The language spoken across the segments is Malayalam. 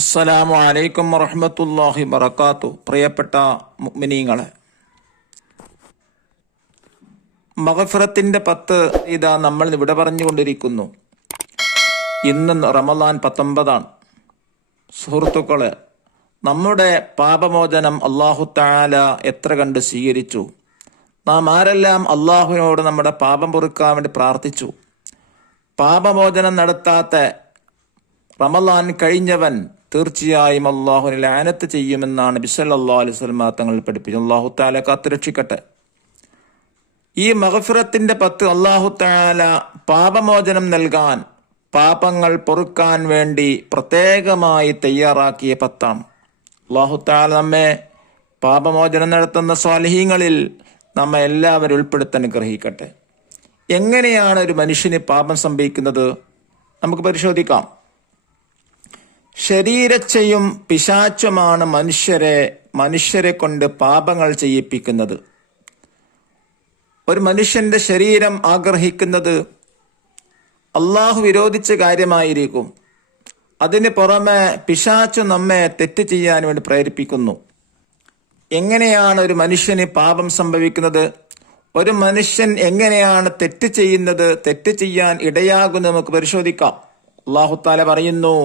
അസ്സലാമു അലൈക്കും വറഹ്മത്തുള്ളാഹി വബറകാത്തു. പ്രിയപ്പെട്ട മുഅ്മിനീങ്ങളെ, മഗ്ഫിറത്തിന്റെ 10 ഇതാ നമ്മൾ ഇവിടെ പറഞ്ഞുകൊണ്ടിരിക്കുന്നു. ഇന്ന് റമദാൻ 19 സുഹൃത്തുക്കളെ, നമ്മുടെ പാപമോചനം അല്ലാഹു തആല എത്ര കണ്ട് സ്വീകരിച്ചു. നാം ആരെല്ലാം അള്ളാഹുവിനോട് നമ്മുടെ പാപം പൊറുക്കാൻ വേണ്ടി പ്രാർത്ഥിച്ചു. പാപമോചനം നടത്താത്ത റമദാൻ കഴിഞ്ഞവൻ തീർച്ചയായും അള്ളാഹുവിനെ ലഅനത്ത് ചെയ്യുമെന്നാണ് നബി സല്ലല്ലാഹു അലൈഹി വസല്ലം തങ്ങൾ പഠിപ്പിച്ചത്. അള്ളാഹു തആല കാത്തുരക്ഷിക്കട്ടെ. ഈ മഗ്ഫിറത്തിന്റെ 10 അള്ളാഹു തആല പാപമോചനം നൽകാൻ, പാപങ്ങൾ പൊറുക്കാൻ വേണ്ടി പ്രത്യേകമായി തയ്യാറാക്കിയ 10. അള്ളാഹു തആല നമ്മെ പാപമോചനം നടത്തുന്ന സ്വാലിഹീങ്ങളിൽ നമ്മെ എല്ലാവരും ഉൾപ്പെടുത്താൻ അനുഗ്രഹിക്കട്ടെ. എങ്ങനെയാണ് ഒരു മനുഷ്യന് പാപം സംഭവിക്കുന്നത്? നമുക്ക് പരിശോധിക്കാം. ശരീരച്ചയും പിശാചുമാണ് മനുഷ്യരെ കൊണ്ട് പാപങ്ങൾ ചെയ്യിപ്പിക്കുന്നത്. ഒരു മനുഷ്യന്റെ ശരീരം ആഗ്രഹിക്കുന്നത് അള്ളാഹു വിരോധിച്ച കാര്യമായിരിക്കും. അതിന് പുറമെ പിശാചു നമ്മെ തെറ്റ് ചെയ്യാൻ വേണ്ടി പ്രേരിപ്പിക്കുന്നു. എങ്ങനെയാണ് ഒരു മനുഷ്യന് പാപം സംഭവിക്കുന്നത്? ഒരു മനുഷ്യൻ എങ്ങനെയാണ് തെറ്റ് ചെയ്യുന്നത്, തെറ്റ് ചെയ്യാൻ ഇടയാകുന്നത് നമുക്ക് പരിശോധിക്കാം. അല്ലാഹു തആല പറയുന്നു,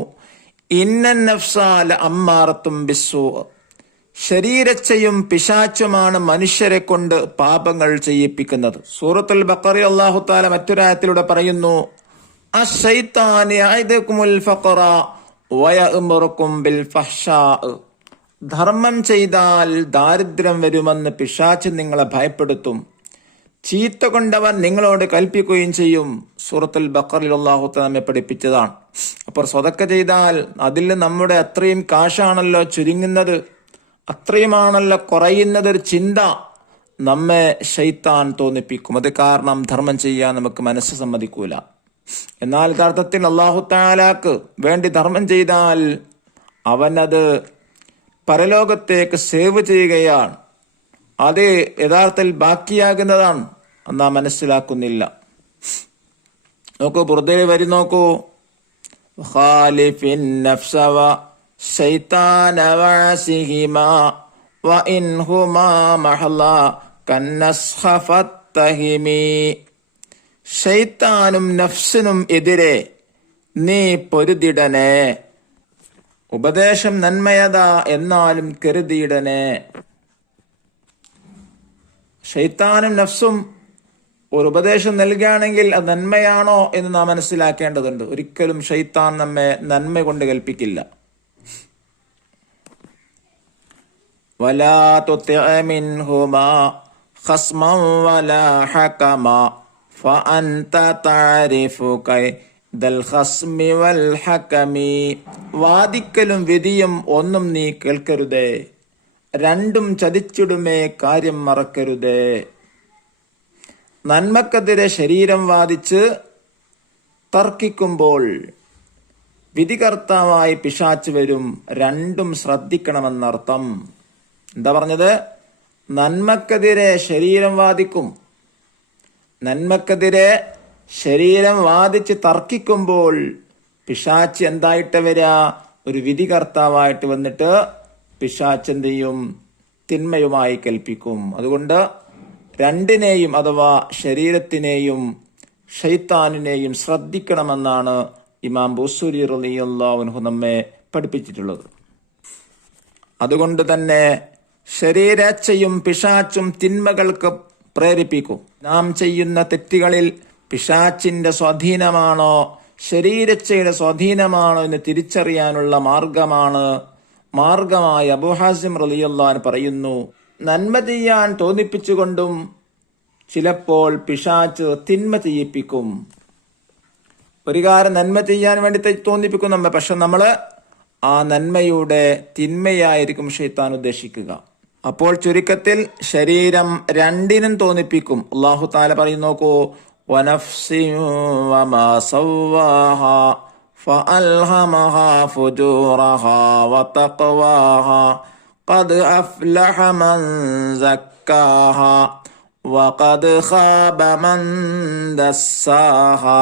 ഇന്നൻ നഫ്സ ലഅമ്മാറത്തും ബിസ്സൂ. ശരീരച്ചയും പിശാചുമാണ് മനുഷ്യരെ കൊണ്ട് പാപങ്ങൾ ചെയ്യിപ്പിക്കുന്നത്. സൂറത്തുൽ ബഖറ അല്ലാഹു തആല മറ്റൊരായത്തിലൂടെ പറയുന്നു, അശ്ശൈത്താനു യഅിദുകുമുൽ ഫഖറ വയഅ്മുറുകും ബിൽ ഫഹ്ശാ. ധർമ്മം ചെയ്താൽ ദാരിദ്ര്യം വരുമെന്ന് പിശാച് നിങ്ങളെ ഭയപ്പെടുത്തും, ചീത്ത കൊണ്ടവൻ നിങ്ങളോട് കൽപ്പിക്കുകയും ചെയ്യും. സൂറത്തുൽ ബഖറയിൽ അല്ലാഹു തആല നമ്മെ പഠിപ്പിച്ചതാണ്. അപ്പോൾ സ്വതക്ക ചെയ്താൽ അതിൽ നമ്മുടെ അത്രയും കാശാണല്ലോ ചുരുങ്ങുന്നത്, അത്രയുമാണല്ലോ കുറയുന്നത്. ഒരു ചിന്ത നമ്മെ ശൈത്താൻ തോന്നിപ്പിക്കും. അത് കാരണം ധർമ്മം ചെയ്യാൻ നമുക്ക് മനസ്സ് സമ്മതിക്കൂല. എന്നാൽ യഥാർത്ഥത്തിൽ അല്ലാഹു തആലാക്ക് വേണ്ടി ധർമ്മം ചെയ്താൽ അവനത് പരലോകത്തേക്ക് സേവ് ചെയ്യുകയാണ്. അത് യഥാർത്ഥത്തിൽ ബാക്കിയാകുന്നതാണ്. എന്നാ മനസ്സിലാക്കുന്നില്ല. നോക്കൂ, ബുർദയിൽ വരി നോക്കൂ, ഖാലിഫിൻ നഫ്സ വ ശൈത്താന വഅസിഹിമാ വഇൻഹുമാ മഹ്ലാ കന്നസ്ഖഫത്തഹിമി. ശൈത്താനും നഫ്സിനും എതിരെ നീ പൊരുതിടനെ. ഉപദേശം നന്മയതാ, എന്നാലും കരുതിയിടനെ. ശൈത്താനും നഫ്സും ഒരു ഉപദേശം നൽകുകയാണെങ്കിൽ അത് നന്മയാണോ എന്ന് നാം മനസ്സിലാക്കേണ്ടതുണ്ട്. ഒരിക്കലും ശൈത്താൻ നമ്മെ നന്മ കൊണ്ട് കൽപ്പിക്കില്ല. വലാ തുതിഅ മിൻഹുമാ ഖസ്മൻ വലാ ഹകമാ ഫഅൻത തഅരിഫു കൈദൽ ഖസ്മി വൽ ഹകമി. വാദിക്കലും വിധിയും ഒന്നും നീ കേൾക്കരുതേ, രണ്ടും ചതിച്ചിടുമേ കാര്യം മറക്കരുതേ. നന്മക്കെതിരെ ശരീരം വാദിച്ച് തർക്കിക്കുമ്പോൾ വിധികർത്താവായി പിശാച് വരും. രണ്ടും ശ്രദ്ധിക്കണമെന്നർത്ഥം. എന്താ പറഞ്ഞത്? നന്മക്കെതിരെ ശരീരം വാദിക്കും. നന്മക്കെതിരെ ശരീരം വാദിച്ച് തർക്കിക്കുമ്പോൾ പിശാച് എന്തായിട്ട് വരിക? ഒരു വിധികർത്താവായിട്ട് വന്നിട്ട് പിശാച് എന്ത് ചെയ്യും? തിന്മയുമായി കൽപ്പിക്കും. അതുകൊണ്ട് രണ്ടിനെയും, അഥവാ ശരീരത്തിനെയും ശൈത്താനിനെയും ശ്രദ്ധിക്കണമെന്നാണ് ഇമാം ബൂസൂരി റളിയല്ലാഹു അൻഹു നമ്മെ പഠിപ്പിച്ചിട്ടുള്ളത്. അതുകൊണ്ട് തന്നെ ശരീരേച്ഛയും പിശാചും തിന്മകൾക്ക് പ്രേരിപ്പിക്കും. നാം ചെയ്യുന്ന തെറ്റുകളിൽ പിശാചിന്റെ സ്വാധീനമാണോ ശരീരേച്ഛയുടെ സ്വാധീനമാണോ എന്ന് തിരിച്ചറിയാനുള്ള മാർഗമായി അബൂ ഹാസിം റളിയല്ലാഹു അൻഹു പറയുന്നു, നന്മ ചെയ്യാൻ തോന്നിപ്പിച്ചുകൊണ്ടും ചിലപ്പോൾ പിശാച് തിന്മ ചെയ്യിപ്പിക്കും. ഒരു കാര്യം നന്മ ചെയ്യാൻ വേണ്ടി തോന്നിപ്പിക്കും നമ്മെ, പക്ഷെ നമ്മള് ആ നന്മയുടെ തിന്മയായിരിക്കും ശൈത്താൻ ഉദ്ദേശിക്കുക. അപ്പോൾ ചുരുക്കത്തിൽ ശരീരം രണ്ടിനും തോന്നിപ്പിക്കും. അല്ലാഹു തആല പറയുന്നു, നോക്കൂ, വനഫ്സിൻ വമാ സവ്വാഹാ ഫഅൽഹമഹാ ഫുജൂറഹാ വതഖ്വാഹാ ഖദ് അഫ്ലഹ മൻ സക്കാഹാ വഖദ് ഖാബ മൻ ദസ്സാഹാ.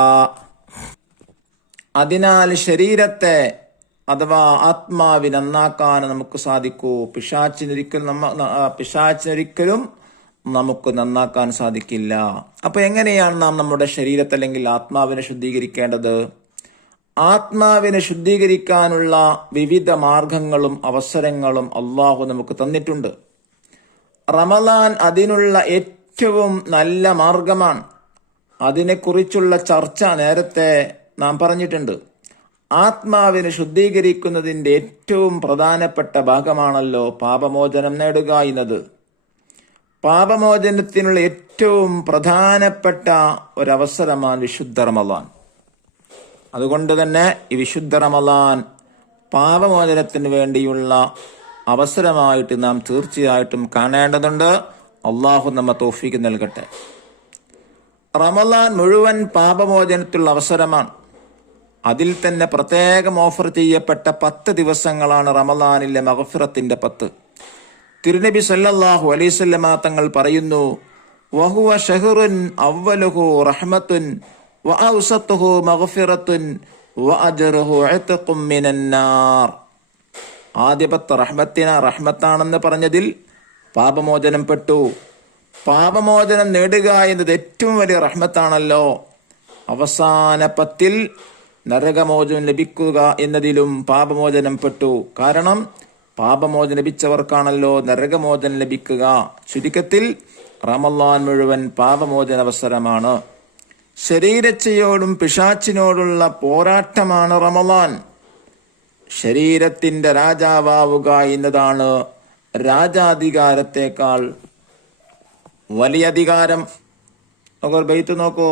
അതിനാൽ ശരീരത്തെ അഥവാ ആത്മാവിനെ നന്നാക്കാൻ നമുക്ക് സാധിക്കൂ. പിശാച്ചിനൊരിക്കലും നമുക്ക് നന്നാക്കാൻ സാധിക്കില്ല. അപ്പൊ എങ്ങനെയാണ് നാം നമ്മുടെ ശരീരത്തെ അല്ലെങ്കിൽ ആത്മാവിനെ ശുദ്ധീകരിക്കേണ്ടത്? ആത്മാവിനെ ശുദ്ധീകരിക്കാനുള്ള വിവിധ മാർഗങ്ങളും അവസരങ്ങളും അള്ളാഹു നമുക്ക് തന്നിട്ടുണ്ട്. റമദാൻ അതിനുള്ള ഏറ്റവും നല്ല മാർഗമാണ്. അതിനെക്കുറിച്ചുള്ള ചർച്ച നേരത്തെ നാം പറഞ്ഞിട്ടുണ്ട്. ആത്മാവിനെ ശുദ്ധീകരിക്കുന്നതിൻ്റെ ഏറ്റവും പ്രധാനപ്പെട്ട ഭാഗമാണല്ലോ പാപമോചനം നേടുക എന്നത്. പാപമോചനത്തിനുള്ള ഏറ്റവും പ്രധാനപ്പെട്ട ഒരവസരമാണ് വിശുദ്ധ റമദാൻ. അതുകൊണ്ട് തന്നെ ഈ വിശുദ്ധ റമദാൻ പാപമോചനത്തിന് വേണ്ടിയുള്ള അവസരമായിട്ട് നാം തീർച്ചയായിട്ടും കാണേണ്ടതുണ്ട്. അള്ളാഹു നമ്മെ തൗഫീഖ് നൽകട്ടെ. റമദാൻ മുഴുവൻ പാപമോചനത്തിലുള്ള അവസരമാണ്. അതിൽ തന്നെ പ്രത്യേകം ഓഫർ ചെയ്യപ്പെട്ട 10 ദിവസങ്ങളാണ് റമദാനിലെ മഗ്ഫിറത്തിന്റെ 10. തിരുനബി സല്ലല്ലാഹു അലൈഹി വസല്ലമ തങ്ങൾ പറയുന്നു, വഹുവ ഷഹ്റുൻ അവ്വലുഹു റഹ്മത്തുൻ വഔസത്തുഹു മഗ്ഫിറത്തുൻ വഅജ്റുഹു ഇത്ഖും മിനന്നാർ. ആദ്യ 10 റഹ്മത്താണെന്ന് പറഞ്ഞതിൽ പാപമോചനം പെട്ടു. പാപമോചനം നേടുക എന്നത് ഏറ്റവും വലിയ റഹ്മത്താണല്ലോ. അവസാന 10 നരകമോചനം ലഭിക്കുക എന്നതിലും പാപമോചനം പെട്ടു. കാരണം പാപമോചനം ലഭിച്ചവർക്കാണല്ലോ നരകമോചനം ലഭിക്കുക. ചുരുക്കത്തിൽ റമദാൻ മുഴുവൻ പാപമോചന അവസരമാണ്. ശരീരച്ചയോടും പിശാച്ചിനോടുള്ള പോരാട്ടമാണ് റമദാൻ. ശരീരത്തിന്റെ രാജാവാവുക എന്നതാണ് രാജാധികാരത്തെക്കാൾ വലിയ അധികാരം. ബൈത്ത് നോക്കൂ.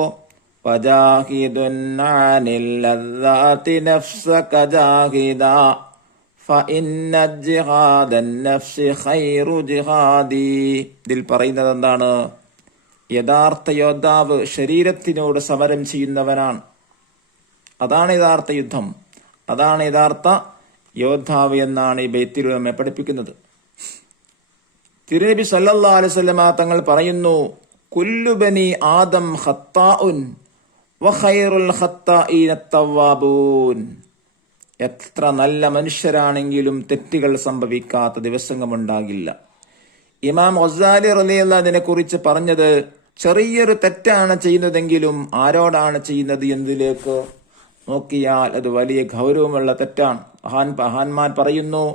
ഇതിൽ പറയുന്നത് എന്താണ്? യഥാർത്ഥ യോദ്ധാവ് ശരീരത്തിനോട് സമരം ചെയ്യുന്നവനാണ്. അതാണ് യഥാർത്ഥ യുദ്ധം. അതാണ് യഥാർത്ഥ യോദ്ധാവ് എന്നാണ് ഈ ബൈത്തിൽ നമ്മെ പഠിപ്പിക്കുന്നത്. തിരുനബി സല്ലല്ലാഹു അലൈഹി വസല്ലമ തങ്ങൾ പറയുന്നു, കുല്ലു ബനി ആദം ഖത്താഉൻ വഖൈറുൽ ഖത്താഈന തവ്വാബൂൻ. എത്ര നല്ല മനുഷ്യരാണെങ്കിലും തെറ്റുകൾ സംഭവിക്കാത്ത ദിവസങ്ങളുണ്ടാകില്ല. ഇമാം ഗസാലി റളിയല്ലാഹു അതിനെ കുറിച്ച് പറഞ്ഞത്, ചെറിയൊരു തെറ്റാണ് ചെയ്യുന്നതെങ്കിലും ആരോടാണ് ചെയ്യുന്നത് എന്നതിലേക്ക് നോക്കിയാൽ അത് വലിയ ഗൗരവമുള്ള തെറ്റാണ്. മഹാന്മാർ പറയുന്നു,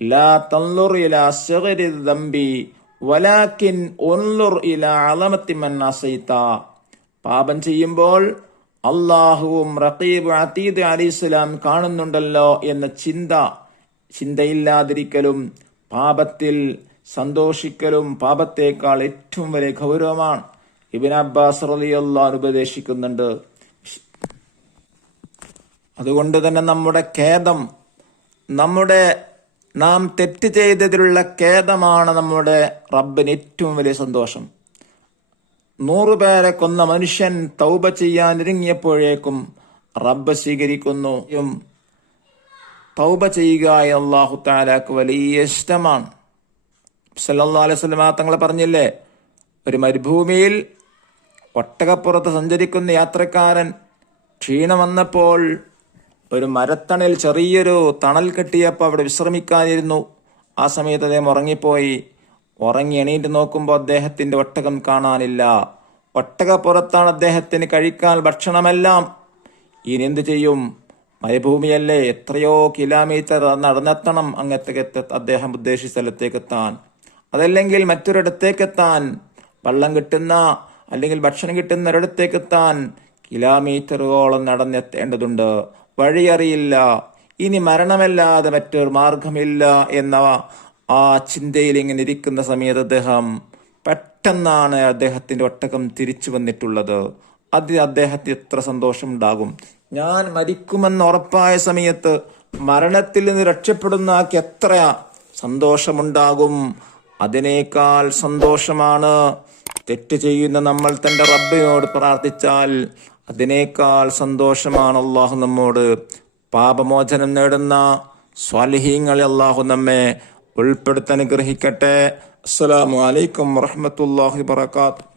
ലാ തൻളുർ ഇലാ സഗരി ദംബി വലാകിൻ ഉൻളുർ ഇലാ അളമത്തി മൻ അസൈത. പാപം ചെയ്യുമ്പോൾ അള്ളാഹുവും റഖീബ് അതീദ് അലൈഹിസ്സലാം കാണുന്നുണ്ടല്ലോ എന്ന ചിന്തയില്ലാതിരിക്കലും പാപത്തിൽ സന്തോഷിക്കലും പാപത്തേക്കാൾ ഏറ്റവും വലിയ ഗൗരവമാണ്. ഇബ്നു അബ്ബാസ് റളിയല്ലാഹു അൻഹു ഉപദേശിക്കുന്നുണ്ട്. അതുകൊണ്ട് തന്നെ നമ്മുടെ ഖേദം, നാം തെറ്റ് ചെയ്തതിലുള്ള ഖേദമാണ് നമ്മുടെ റബ്ബിന് ഏറ്റവും വലിയ സന്തോഷം. 100 പേരെ കൊന്ന മനുഷ്യൻ തൗബ ചെയ്യാൻ ഇറങ്ങിയപ്പോഴേക്കും റബ്ബ് സ്വീകരിക്കുന്നു. തൗബ ചെയ്യുക അല്ലാഹു തആലക്ക് വലിയ ഇഷ്ടമാണ്. സല്ലല്ലാഹു അലൈഹി വസല്ലം തങ്ങൾ പറഞ്ഞില്ലേ, ഒരു മരുഭൂമിയിൽ ഒട്ടകപ്പുറത്ത് സഞ്ചരിക്കുന്ന യാത്രക്കാരൻ ക്ഷീണം വന്നപ്പോൾ ഒരു മരത്തണൽ ചെറിയൊരു തണൽ കെട്ടിയപ്പോൾ അവിടെ വിശ്രമിക്കാനിരുന്നു. ആ സമയത്ത് അദ്ദേഹം ഉറങ്ങിപ്പോയി. ഉറങ്ങി എണീറ്റ് നോക്കുമ്പോൾ അദ്ദേഹത്തിന്റെ ഒട്ടകം കാണാനില്ല. ഒട്ടകപ്പുറത്താണ് അദ്ദേഹത്തിന് കഴിക്കാൻ ഭക്ഷണമെല്ലാം. ഇനി എന്ത് ചെയ്യും? മരുഭൂമിയല്ലേ, എത്രയോ കിലോമീറ്റർ നടന്നെത്തണം അങ്ങത്തേക്ക് അദ്ദേഹം ഉദ്ദേശിച്ച സ്ഥലത്തേക്ക് എത്താൻ. അതല്ലെങ്കിൽ മറ്റൊരിടത്തേക്ക് എത്താൻ, വെള്ളം കിട്ടുന്ന അല്ലെങ്കിൽ ഭക്ഷണം കിട്ടുന്ന ഒരിടത്തേക്ക് എത്താൻ കിലോമീറ്ററുകളോളം നടന്നെത്തേണ്ടതുണ്ട്. വഴിയറിയില്ല. ഇനി മരണമല്ലാതെ മറ്റൊരു മാർഗമില്ല എന്ന ആ ചിന്തയിൽ ഇങ്ങനെ ഇരിക്കുന്ന സമയത്ത് പെട്ടെന്നാണ് അദ്ദേഹത്തിന്റെ ഒട്ടകം തിരിച്ചു വന്നിട്ടുള്ളത്. അത് അദ്ദേഹത്തിന് എത്ര സന്തോഷമുണ്ടാകും. ഞാൻ മരിക്കുമെന്ന് ഉറപ്പായ സമയത്ത് മരണത്തിൽ നിന്ന് രക്ഷപ്പെടുന്ന ആൾക്ക് എത്ര സന്തോഷമുണ്ടാകും. അതിനേക്കാൾ സന്തോഷമാണ് തെറ്റ് ചെയ്യുന്ന നമ്മൾ തന്റെ റബ്ബിനോട് പ്രാർത്ഥിച്ചാൽ അതിനേക്കാൾ സന്തോഷമാണ്. അള്ളാഹു നമ്മോട് പാപമോചനം നേടുന്ന സ്വാലിഹീങ്ങളിൽ അള്ളാഹു നമ്മെ ഉൾപ്പെടുത്താൻ അനുഗ്രഹിക്കട്ടെ. അസ്സലാമു അലൈക്കും വറഹ്മത്തുള്ളാഹി വബറകാതുഹു.